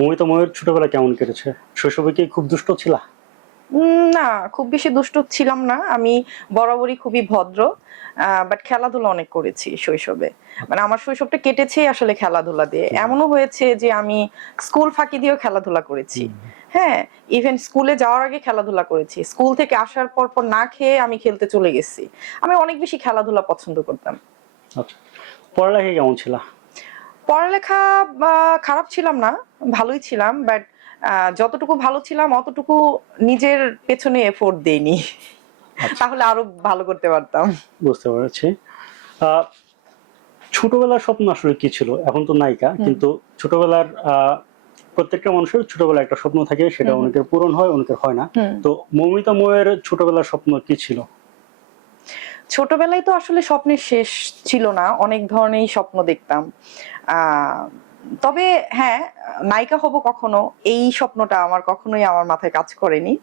মমিতা ময়ের ছোটবেলা কেমন কেটেছে? শৈশবে কি খুব দুষ্ট ছিলা? না, খুব বেশি দুষ্ট ছিলাম না। আমি বরাবরই খুবই ভদ্র। বাট খেলাধুলা অনেক করেছি শৈশবে। মানে আমার শৈশবটা কেটেছেই আসলে খেলাধুলা দিয়ে। এমনও হয়েছে যে আমি স্কুল ফাঁকি দিয়েও খেলাধুলা করেছি। হ্যাঁ, ইভেন স্কুলে যাওয়ার আগে খেলাধুলা করেছি। স্কুল থেকে আসার পর না খেয়ে আমি খেলতে চলে গেছি। আমি অনেক বেশি খেলাধুলা পছন্দ করতাম। আচ্ছা, পড়ালেখা কেমন ছিল? পড়ালেখা খারাপ ছিলাম না, ভালোই ছিলাম। বাট যতটুকু ভালো ছিলাম অতটুকু নিজের পেছনে এফোর্ট দেইনি। তাহলে আরো ভালো করতে পারতাম। বুঝতে পেরেছি। আহ, ছোটবেলার স্বপ্ন আসলে কি ছিল? এখন তো নায়িকা, কিন্তু ছোটবেলার প্রত্যেকটা মানুষের ছোটবেলায় একটা স্বপ্ন থাকে, সেটা অনেকের পূরণ হয়, অনেকের হয় না। তো মৌমিতা ময়ের ছোটবেলার স্বপ্ন কি ছিল? ছোটবেলায় তো আসলে স্বপ্নের শেষ ছিল না, অনেক ধরনেরই স্বপ্ন দেখতাম। তবে হ্যাঁ, নায়িকা হব কখনো এই স্বপ্নটা আমার কখনোই আমার মাথায় কাজ করেনি।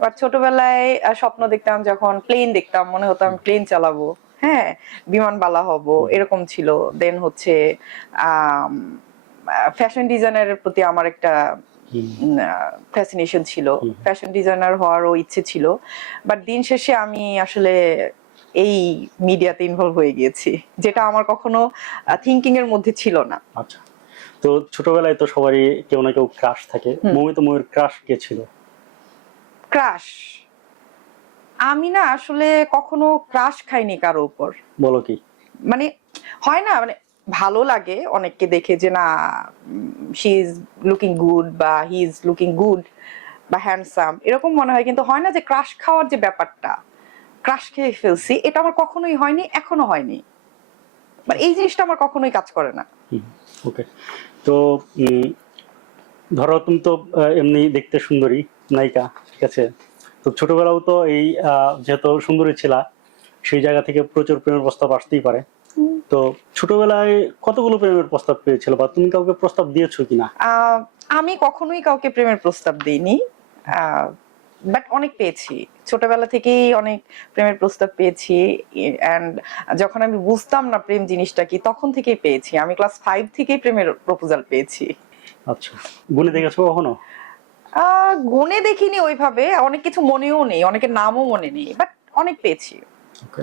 বাট ছোটবেলায় স্বপ্ন দেখতাম, যখন প্লেন দেখতাম মনে হতো আমি প্লেন চালাবো। হ্যাঁ, বিমানবালা হব, এরকম ছিল। দেন হচ্ছে ফ্যাশন ডিজাইনারের প্রতি আমার একটা ফ্যাসিনেশন ছিল। ফ্যাশন ডিজাইনার হওয়ারও ইচ্ছে ছিল। বাট দিন শেষে আমি আসলে এই মিডিয়াতে ইনভলভ হয়ে গিয়েছি, যেটা আমার কখনো থিঙ্কিং এর মধ্যে ছিল না। আচ্ছা, তো ছোটবেলায় তো সবারই কেউ না কেউ ক্রাশ থাকে। মৌমিতা ময়ের ক্রাশ কে ছিল? ক্রাশ? আমি না আসলে কখনো ক্রাশ খাইনি কারো উপর। বলো কি? মানে হয় না, মানে ভালো লাগে অনেককে দেখে যে না, শি ইজ লুকিং গুড বা হি ইজ লুকিং গুড বা হ্যান্ডসাম, এরকম মনে হয়। কিন্তু হয় না যে ক্রাশ খাওয়ার যে ব্যাপারটা, ক্রাশ খেয়ে ফেলছি, এটা আমার কখনোই হয়নি, এখনো হয়নি। মানে এই জিনিসটা আমার কখনোই কাজ করে না। ওকে, তো ধরো তুমি তো এমনি দেখতে সুন্দরী নায়িকা, ঠিক আছে? তো ছোটবেলাও তো এই যেহেতু সুন্দরী ছিলা, সেই জায়গা থেকে প্রচুর প্রেমের প্রস্তাব আসতেই পারে। তো ছোটবেলায় কতগুলো প্রেমের প্রস্তাব পেয়েছিল, বা তুমি কাউকে প্রস্তাব দিয়েছো কিনা? আমি কখনোই কাউকে প্রেমের প্রস্তাব দিইনি, বাট অনেক পেয়েছি। ছোটবেলা থেকেই অনেক প্রেমের প্রস্তাব পেয়েছি। এন্ড যখন আমি বুঝতাম না প্রেম জিনিসটা কি, তখন থেকেই পেয়েছি। আমি ক্লাস 5 থেকেই প্রেমের প্রপোজাল পেয়েছি। আচ্ছা, গুনে দেখেছো কখনো? গুণে দেখিনি ওইভাবে, অনেক কিছু মনেও নেই, অনেকের নামও মনে নেই, বাট অনেক পেয়েছি। ওকে।